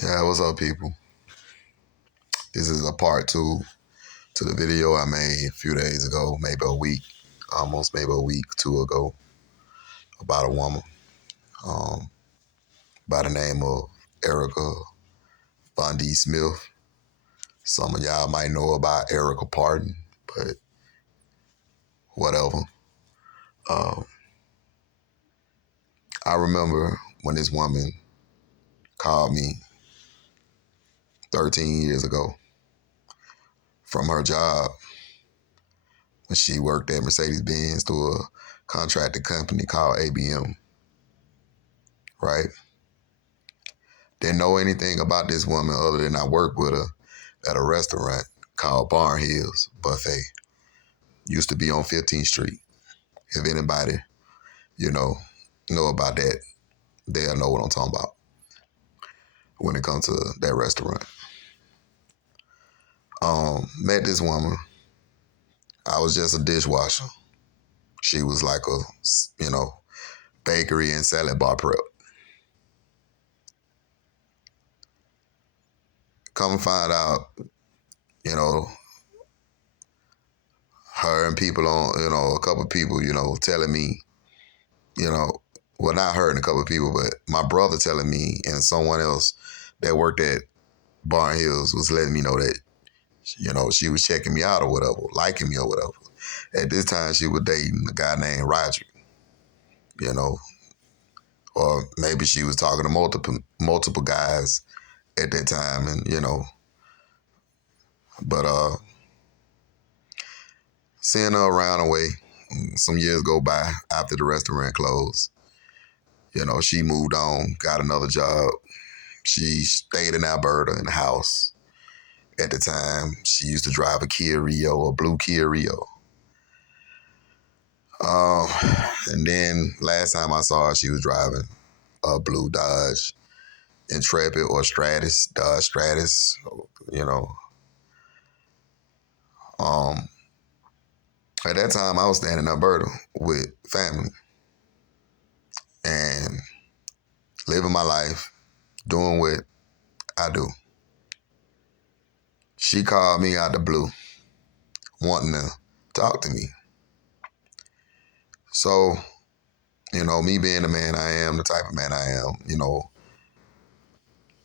Yeah, what's up, people? This is a part two to the video I made a few days ago, maybe a week, almost maybe a week, two ago, about a woman um, by the name of Erica vondese Smith. Some of y'all might know about Erica Partin, but whatever. Uh, I remember when this woman called me 13 years ago from her job when she worked at Mercedes-Benz through a contracted company called ABM, right? Didn't know anything about this woman other than I worked with her at a restaurant called Barn Hills Buffet. Used to be on 15th Street. If anybody, you know about that, they'll know what I'm talking about when it comes to that restaurant. Met this woman. I was just a dishwasher. She was like a, bakery and salad bar prep. Come and find out, you know, her and people on, a couple of people, telling me, well, not her and a couple of people, but my brother telling me and someone else that worked at Barn Hills was letting me know that, she was checking me out or whatever, liking me or whatever. At this time, she was dating a guy named Roger, you know, or maybe she was talking to multiple guys at that time, and but seeing her around the way, some years go by after the restaurant closed. She moved on, got another job. She stayed in Alberta in the house. At the time, she used to drive a Kia Rio, a blue Kia Rio. Um, and then last time I saw her, she was driving a blue Dodge Intrepid or Stratus, Dodge Stratus, you know. Um, at that time, I was staying in Alberta with family and living my life, doing what I do. She called me out the blue, wanting to talk to me. So, me being the man I am, the type of man I am,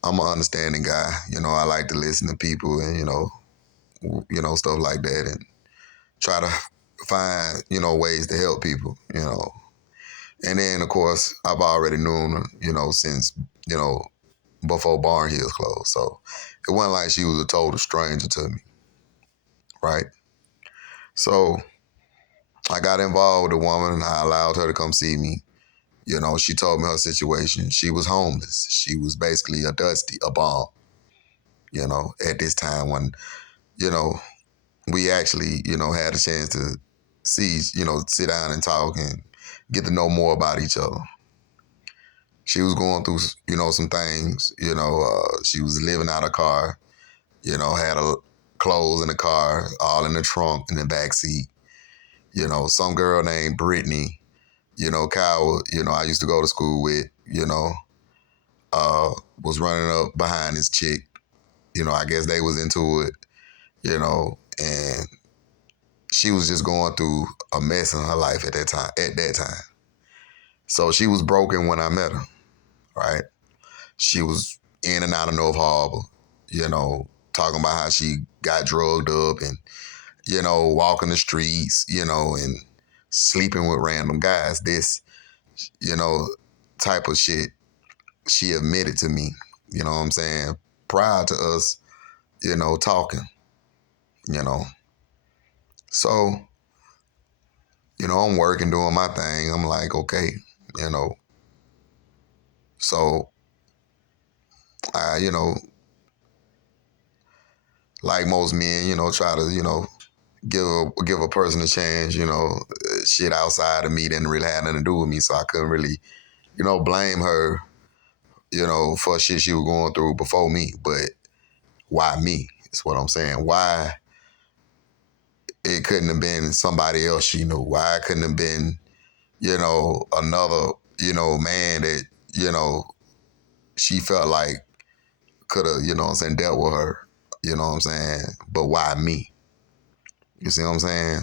I'm an understanding guy. I like to listen to people and, stuff like that and try to find, ways to help people. And then, of course, I've already known her, since, before Barn Hills closed. So it wasn't like she was a total stranger to me, right? So I got involved with the woman and I allowed her to come see me. She told me her situation. She was homeless. She was basically a dusty, a bum, at this time when, you know, we actually, had a chance to see, sit down and talk and get to know more about each other. She was going through, some things, she was living out of car, had her clothes in the car, all in the trunk, in the back seat. Some girl named Brittany, Kyle, I used to go to school with, was running up behind this chick. I guess they was into it, and she was just going through a mess in her life at that time. So she was broken when I met her, right? She was in and out of North Harbor, talking about how she got drugged up and, walking the streets, and sleeping with random guys. This, you know, type of shit she admitted to me, you know what I'm saying, prior to us, talking, you know. So, I'm working, doing my thing. I'm like, okay, you know. So I, like most men, try to, give a person a chance, shit outside of me didn't really have nothing to do with me. So I couldn't really, blame her, for shit she was going through before me. But why me? Is what I'm saying. Why it couldn't have been somebody else she knew? Why it couldn't have been, another, man that, she felt like could have, you know what I'm saying, dealt with her, you know what I'm saying? But why me? You see what I'm saying?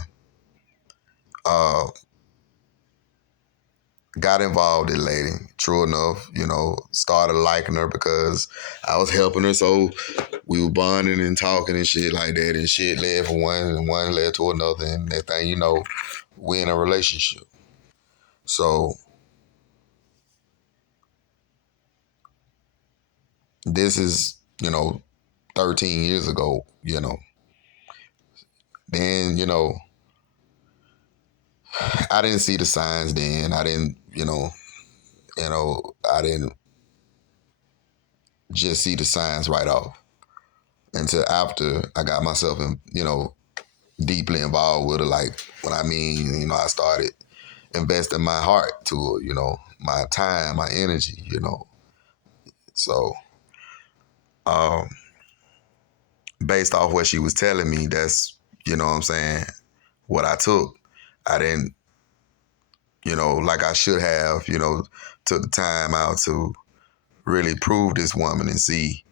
Uh, got involved in lady, true enough, you know, started liking her because I was helping her, so we were bonding and talking and shit like that, and shit led from one and one led to another, and next thing you know, we in a relationship. So this is, you know, 13 years ago, you know. Then, you know, I didn't see the signs then. I didn't, I didn't just see the signs right off until after I got myself in, you know, deeply involved with her. Like when I mean, you know, I started investing my heart to her, you know, my time, my energy, you know. So, um, based off what she was telling me, that's, you know what I'm saying, what I took. I didn't, you know, like I should have, you know, took the time out to really prove this woman and see,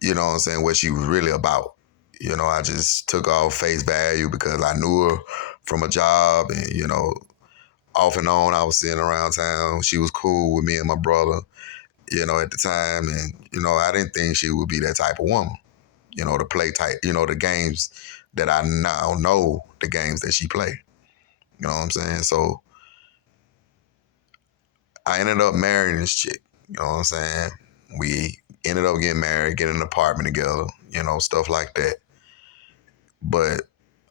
you know what I'm saying, what she was really about. You know, I just took off face value because I knew her from a job, and, you know, off and on I was seeing her around town. She was cool with me and my brother, you know, at the time. And, you know, I didn't think she would be that type of woman, you know, to play type, you know, the games that I now know, the games that she played. You know what I'm saying? So I ended up marrying this chick. You know what I'm saying? We ended up getting married, getting an apartment together, you know, stuff like that. But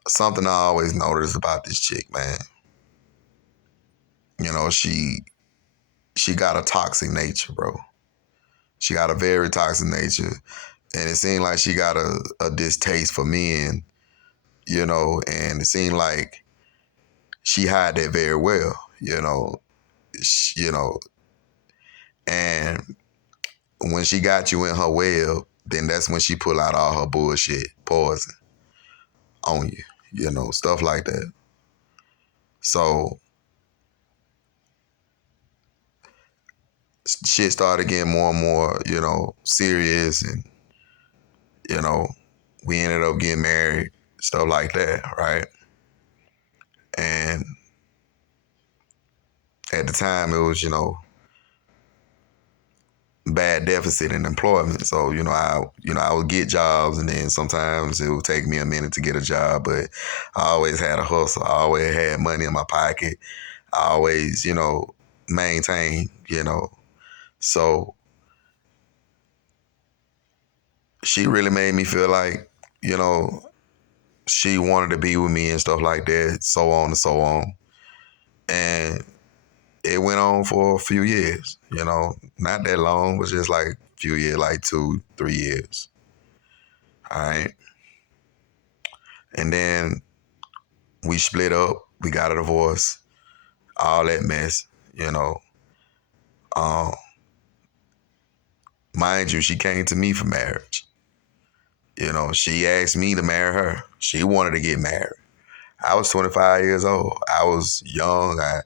something I always noticed about this chick, man, you know, she got a toxic nature, bro. She got a very toxic nature. And it seemed like she got a distaste for men, you know, and it seemed like she had that very well, you know, and when she got you in her web, then that's when she pull out all her bullshit, poison on you, you know, stuff like that. So shit started getting more and more, you know, serious, and, you know, we ended up getting married, stuff like that, right? And at the time it was, you know, bad deficit in employment. So, I would get jobs, and then sometimes it would take me a minute to get a job, but I always had a hustle. I always had money in my pocket. I always, you know, maintained, you know. So she really made me feel like, you know, she wanted to be with me and stuff like that, so on and so on. And it went on for a few years, you know, not that long, but just like a few years, like 2, 3 years. All right. And then we split up, we got a divorce, all that mess, you know. Um, Mind you, she came to me for marriage. You know, she asked me to marry her. She wanted to get married. I was 25 years old. I was young. I,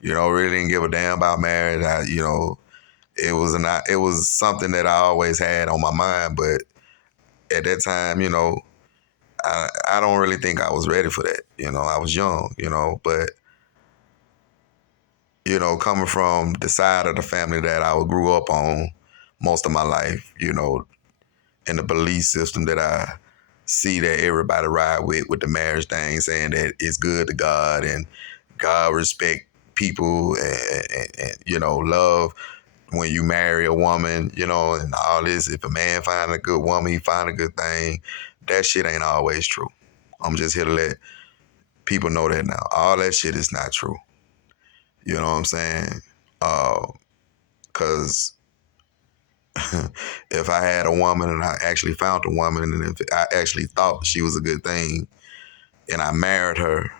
you know, really didn't give a damn about marriage. It was something that I always had on my mind, but at that time, you know, I don't really think I was ready for that. You know, I was young, you know, but, you know, coming from the side of the family that I grew up on most of my life, you know, and the belief system that I see that everybody ride with the marriage thing, saying that it's good to God and God respect people, and you know, love when you marry a woman, you know, and all this. If a man find a good woman, he find a good thing. That shit ain't always true. I'm just here to let people know that now. All that shit is not true. You know what I'm saying? Because if I had a woman and I actually found a woman, and if I actually thought she was a good thing, and I married her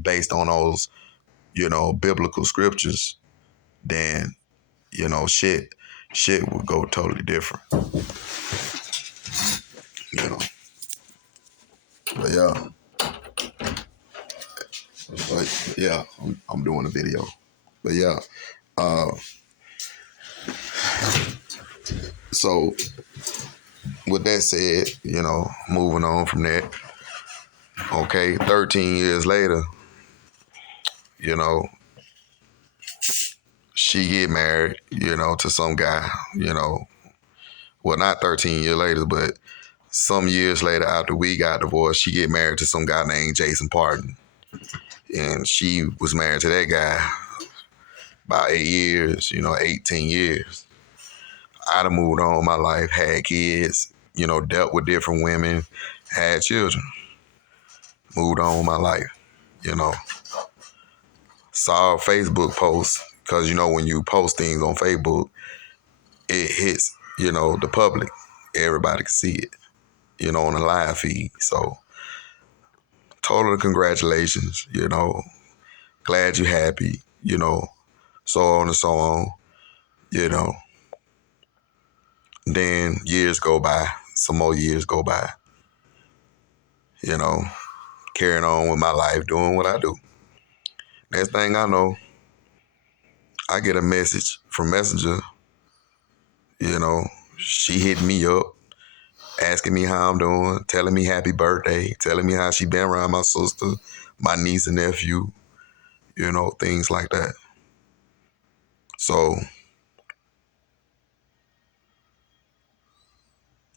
based on those, you know, biblical scriptures, then, you know, shit would go totally different. You know. But yeah. But yeah, I'm doing a video. But yeah. Uh so with that said, moving on from that, okay, 13 years later, you know, she get married, to some guy, well, not 13 years later, but some years later after we got divorced, she get married to some guy named Jason Partin. And she was married to that guy about 8 years, 18 years. I'd have moved on with my life, had kids, dealt with different women, had children, moved on with my life, you know. Saw a Facebook post, because, when you post things on Facebook, it hits, the public. Everybody can see it, on the live feed. So, total congratulations, glad you're happy, so on and so on, you know. Then years go by, some more years go by, you know, carrying on with my life, doing what I do. Next thing I know, I get a message from Messenger, you know, she hit me up, asking me how I'm doing, telling me happy birthday, telling me how she been around my sister, my niece and nephew, things like that. So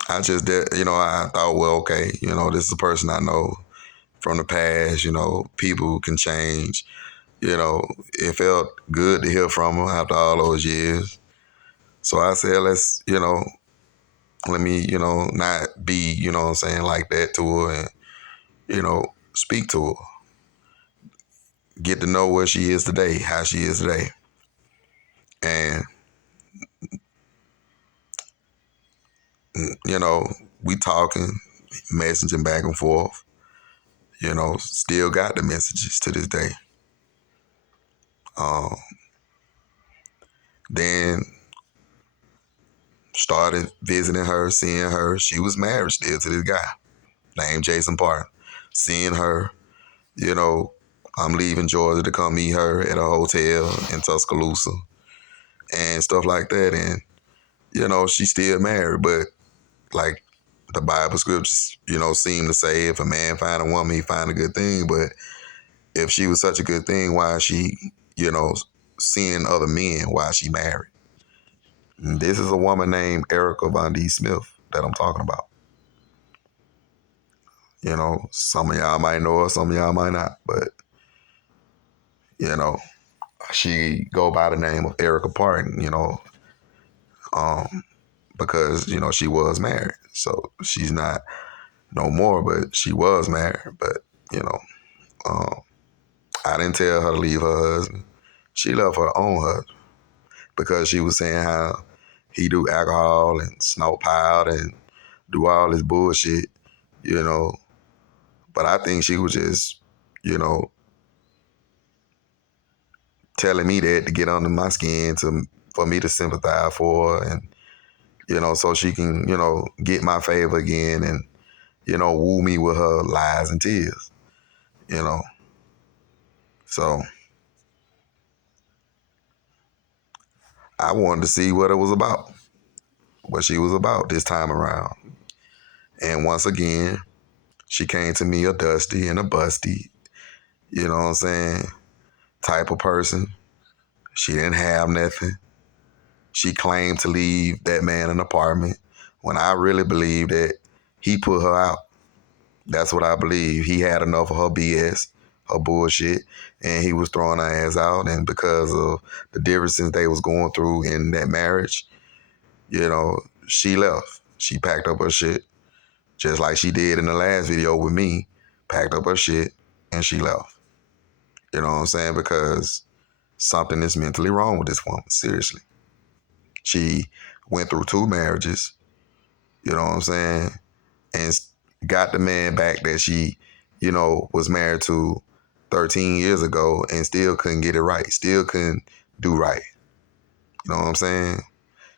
I just did, I thought, well, okay, this is a person I know from the past, people can change. It felt good to hear from her after all those years. So I said, let me, not be, what I'm saying, like that to her and, speak to her. Get to know where she is today, how she is today. And, we talking, messaging back and forth, still got the messages to this day. Then started visiting her, seeing her. She was married still to this guy named Jason Partin. Seeing her, you know, I'm leaving Georgia to come meet her at a hotel in Tuscaloosa and stuff like that. And, she's still married, but like the Bible scriptures, seem to say if a man find a woman, he find a good thing. But if she was such a good thing, why is she, seeing other men while she married? And this is a woman named Erica vondese Smith that I'm talking about. Some of y'all might know her, some of y'all might not, but you know, she go by the name of Erica Partin, because, she was married. So she's not no more, but she was married. But, you know, um, I didn't tell her to leave her husband. She left her own husband because she was saying how he do alcohol and smoke pot and do all this bullshit, you know. But I think she was just, you know, telling me that to get under my skin for me to sympathize for her and, so she can, get my favor again and, woo me with her lies and tears, you know. So I wanted to see what it was about, what she was about this time around. And once again, she came to me a dusty and a busty, you know what I'm saying, type of person. She didn't have nothing. She claimed to leave that man an apartment when I really believe that he put her out. That's what I believe. He had enough of her BS, her bullshit, and he was throwing her ass out. And because of the differences they was going through in that marriage, she left. She packed up her shit, just like she did in the last video with me, packed up her shit, and she left. You know what I'm saying? Because something is mentally wrong with this woman, seriously. She went through 2 marriages, you know what I'm saying, and got the man back that she, was married to 13 years ago and still couldn't get it right, still couldn't do right. You know what I'm saying?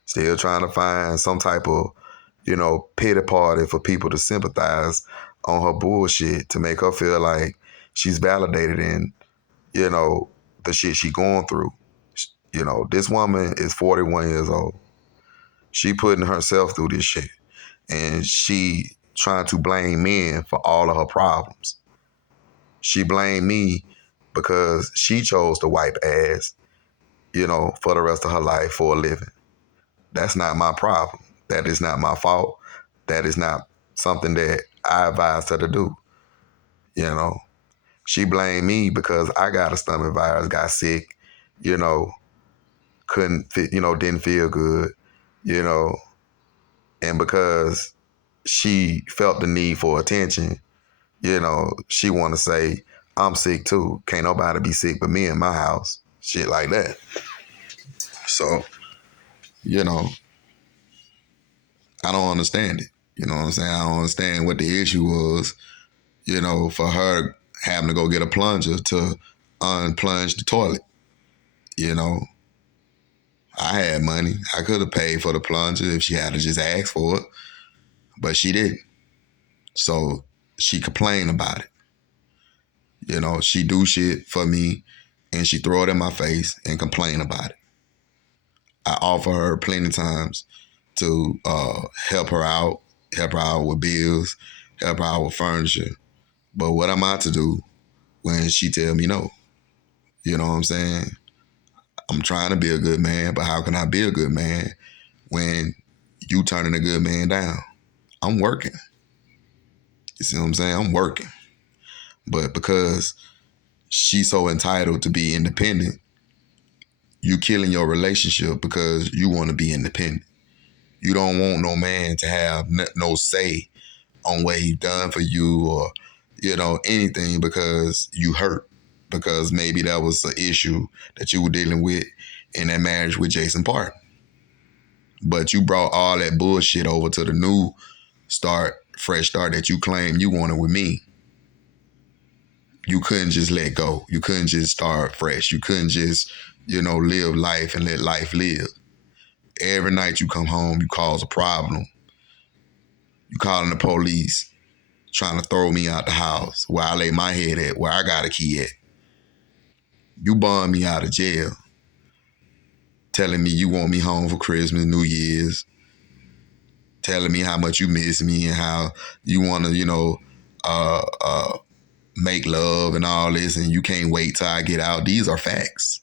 Still trying to find some type of, pity party for people to sympathize on her bullshit to make her feel like she's validated in, the shit she going through. This woman is 41 years old. She putting herself through this shit. and she trying to blame men for all of her problems. She blamed me because she chose to wipe ass, for the rest of her life for a living. That's not my problem. That is not my fault. That is not something that I advised her to do. You know, she blamed me because I got a stomach virus, got sick, you know, couldn't fit, didn't feel good, you know, and because she felt the need for attention, she want to say, I'm sick too. Can't nobody be sick but me in my house. Shit like that. So, you know, I don't understand it. You know what I'm saying? I don't understand what the issue was, for her having to go get a plunger to unplunge the toilet. You know, I had money. I could have paid for the plunger if she had to just ask for it, but she didn't. So she complained about it. She do shit for me and she throw it in my face and complain about it. I offer her plenty times to help her out with bills, help her out with furniture. But what am I to do when she tell me no? You know what I'm saying? I'm trying to be a good man, but how can I be a good man when you turning a good man down? I'm working. You see what I'm saying? I'm working. But because she's so entitled to be independent, you killing your relationship because you want to be independent. You don't want no man to have no say on what he done for you or, anything because you hurt. Because maybe that was an issue that you were dealing with in that marriage with Jason Partin. But you brought all that bullshit over to the new fresh start that you claim you wanted with me. You couldn't just let go. You couldn't just start fresh. You couldn't just, live life and let life live. Every night you come home, you cause a problem. You calling the police, trying to throw me out the house where I lay my head at, where I got a key at. You bond me out of jail, telling me you want me home for Christmas, New Year's, telling me how much you miss me and how you want to, make love and all this, and you can't wait till I get out. These are facts.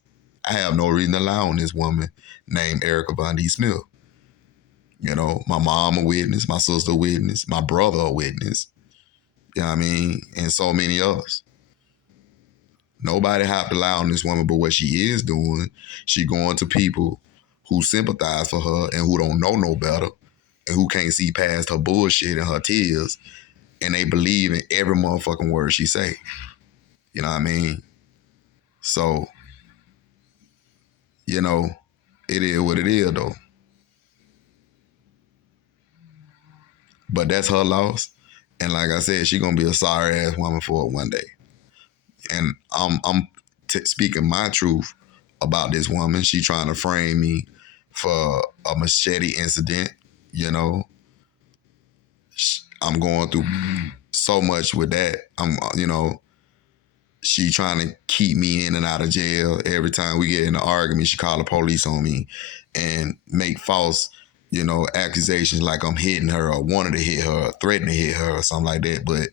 I have no reason to lie on this woman named Erica Vondese Smith. My mom a witness, my sister a witness, my brother a witness. You know what I mean? And so many others. Nobody have to lie on this woman, but what she is doing, she going to people who sympathize for her and who don't know no better and who can't see past her bullshit and her tears, and they believe in every motherfucking word she say. You know what I mean? So, it is what it is though. But that's her loss. And like I said, she gonna be a sorry ass woman for it one day. And I'm speaking my truth about this woman. She trying to frame me for a machete incident. I'm going through so much with that. She trying to keep me in and out of jail. Every time we get in an argument, she call the police on me and make false, accusations like I'm hitting her or wanted to hit her or threatened to hit her or something like that. But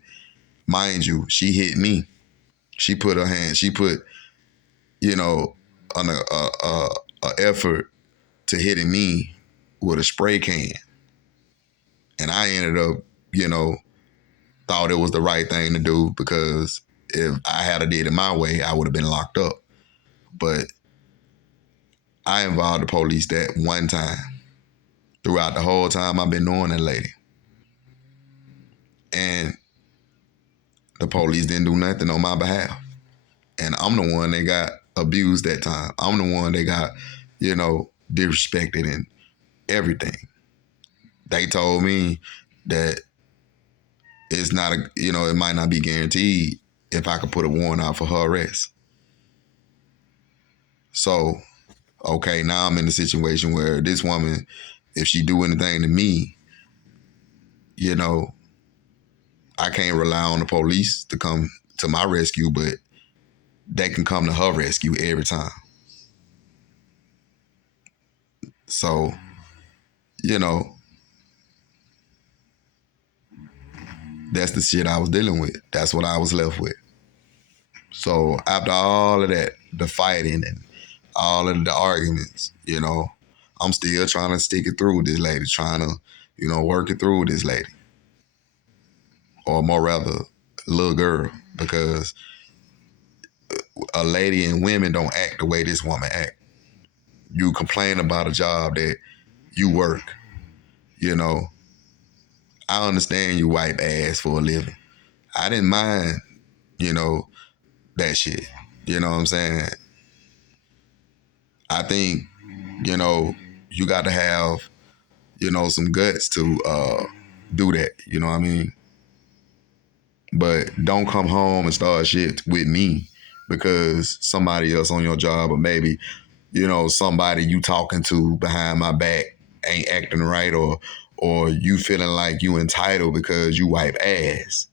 mind you, she hit me. She put, an effort to hitting me with a spray can. And I ended up, thought it was the right thing to do because if I had did it my way, I would have been locked up. But I involved the police that one time throughout the whole time I've been knowing that lady. And the police didn't do nothing on my behalf. And I'm the one that got abused that time. I'm the one that got, disrespected and everything. They told me that it's not it might not be guaranteed if I could put a warrant out for her arrest. So, okay, now I'm in a situation where this woman, if she do anything to me, I can't rely on the police to come to my rescue, but they can come to her rescue every time. So, That's the shit I was dealing with. That's what I was left with. So after all of that, the fighting and all of the arguments, I'm still trying to stick it through with this lady, trying to, work it through with this lady. Or more rather, little girl, because a lady and women don't act the way this woman act. You complain about a job that you work, you know. I understand you wipe ass for a living. I didn't mind, you know, that shit. You know what I'm saying? I think, you know, you got to have, some guts to do that. You know what I mean? But don't come home and start shit with me because somebody else on your job, or maybe, somebody you talking to behind my back ain't acting right, or you feeling like you entitled because you wipe ass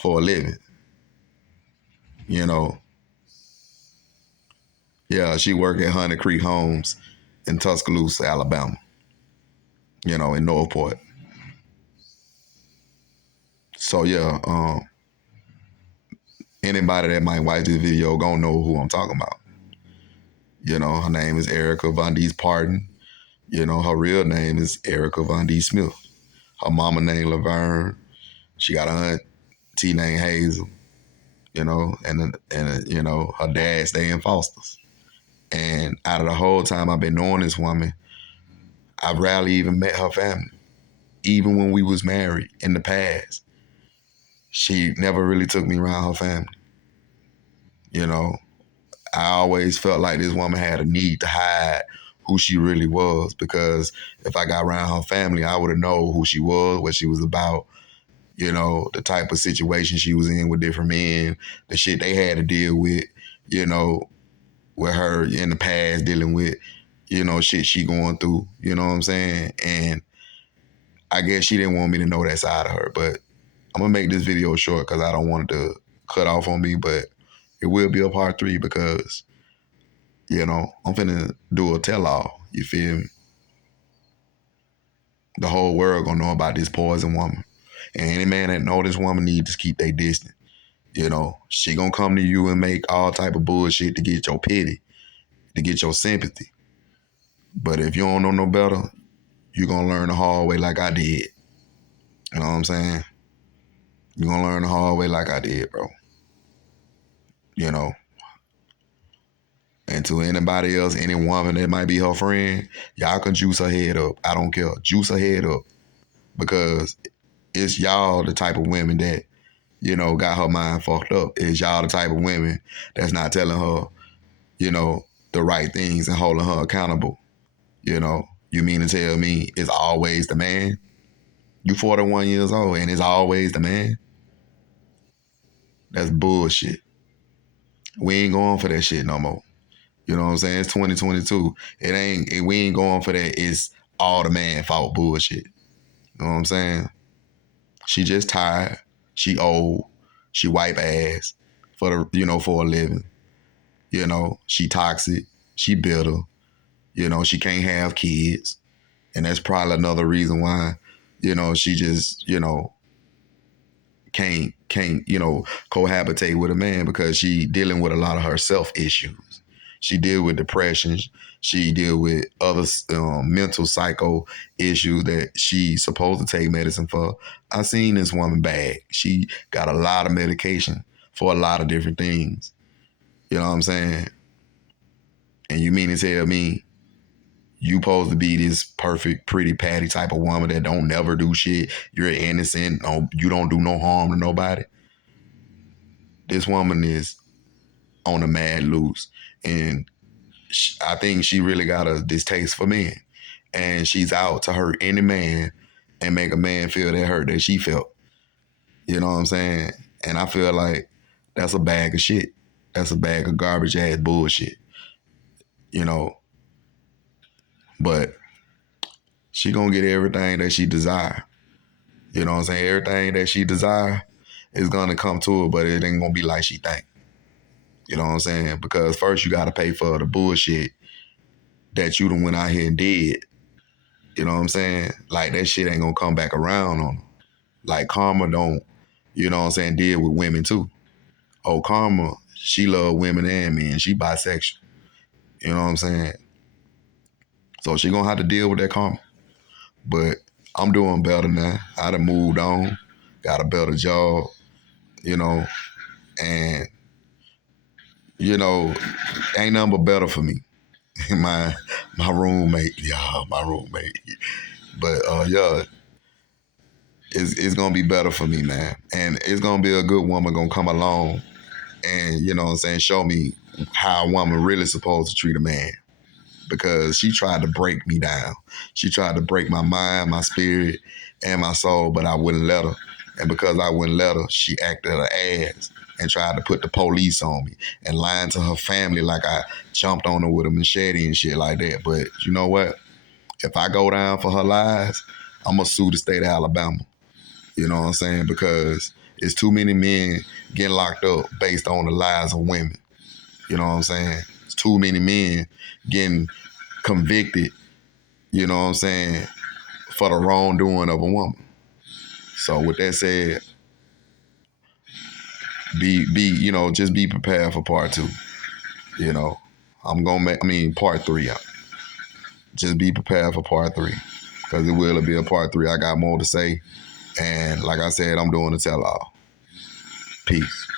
for a living. You know. Yeah, she work at Honey Creek Homes in Tuscaloosa, Alabama. In Northport. So yeah, anybody that might watch this video gonna know who I'm talking about. Her name is Erica Vondese Partin. Her real name is Erica Vondese Smith. Her mama named Laverne. She got a auntie named Hazel. And her dad stay in Foster's. And out of the whole time I've been knowing this woman, I rarely even met her family. Even when we was married in the past, she never really took me around her family. I always felt like this woman had a need to hide who she really was, because if I got around her family, I would have known who she was, what she was about, the type of situation she was in with different men, the shit they had to deal with her in the past, dealing with, shit she going through, you know what I'm saying? And I guess she didn't want me to know that side of her, but I'm gonna make this video short because I don't want it to cut off on me, but it will be a part 3 because, I'm finna do a tell-all, you feel me? The whole world gonna know about this poison woman. And any man that know this woman need to keep their distance. She gonna come to you and make all type of bullshit to get your pity, to get your sympathy. But if you don't know no better, you gonna learn the hard way like I did. You know what I'm saying? You gonna learn the hard way like I did, bro. You know. And to anybody else, any woman that might be her friend, y'all can juice her head up. I don't care. Juice her head up. Because it's y'all the type of women that, got her mind fucked up. It's y'all the type of women that's not telling her, the right things and holding her accountable. You mean to tell me it's always the man? You 41 years old and it's always the man? That's bullshit. We ain't going for that shit no more. You know what I'm saying? It's 2022. We ain't going for that. It's all the man fault bullshit. You know what I'm saying? She just tired. She old. She wipe ass for a living. She toxic. She bitter. She can't have kids. And that's probably another reason why, she just, can't cohabitate with a man, because she dealing with a lot of her self issues. She deal with depression. She deal with other mental psycho issues that she's supposed to take medicine for. I seen this woman bag. She got a lot of medication for a lot of different things. You know what I'm saying? And you mean to tell me you supposed to be this perfect, pretty patty type of woman that don't never do shit? You're innocent. No, you don't do no harm to nobody. This woman is on a mad loose. And I think she really got a distaste for men. And she's out to hurt any man and make a man feel that hurt that she felt. You know what I'm saying? And I feel like that's a bag of shit. That's a bag of garbage ass bullshit. But she gonna get everything that she desire. You know what I'm saying? Everything that she desire is gonna come to her, but it ain't gonna be like she think. You know what I'm saying? Because first you gotta pay for the bullshit that you done went out here and did. You know what I'm saying? Like that shit ain't gonna come back around on her. Like Karma don't, you know what I'm saying, deal with women too. Oh, Karma, she love women and men. She bisexual. You know what I'm saying? So she gonna have to deal with that Karma. But I'm doing better now. I done moved on, got a better job, you know, and you know, ain't nothing but better for me. my my roommate, yeah, my roommate. But yeah, it's gonna be better for me, man. And it's gonna be a good woman gonna come along and, you know what I'm saying, show me how a woman really supposed to treat a man. Because she tried to break me down. She tried to break my mind, my spirit, and my soul, but I wouldn't let her. And because I wouldn't let her, she acted her ass and tried to put the police on me and lying to her family like I jumped on her with a machete and shit like that. But you know what? If I go down for her lies, I'm going to sue the state of Alabama. You know what I'm saying? Because it's too many men getting locked up based on the lies of women. You know what I'm saying? It's too many men getting convicted, you know what I'm saying, for the wrongdoing of a woman. So with that said, you know, just be prepared for part two. You know, part three. Just be prepared for part three. Because it will be a part three. I got more to say. And like I said, I'm doing a tell all. Peace.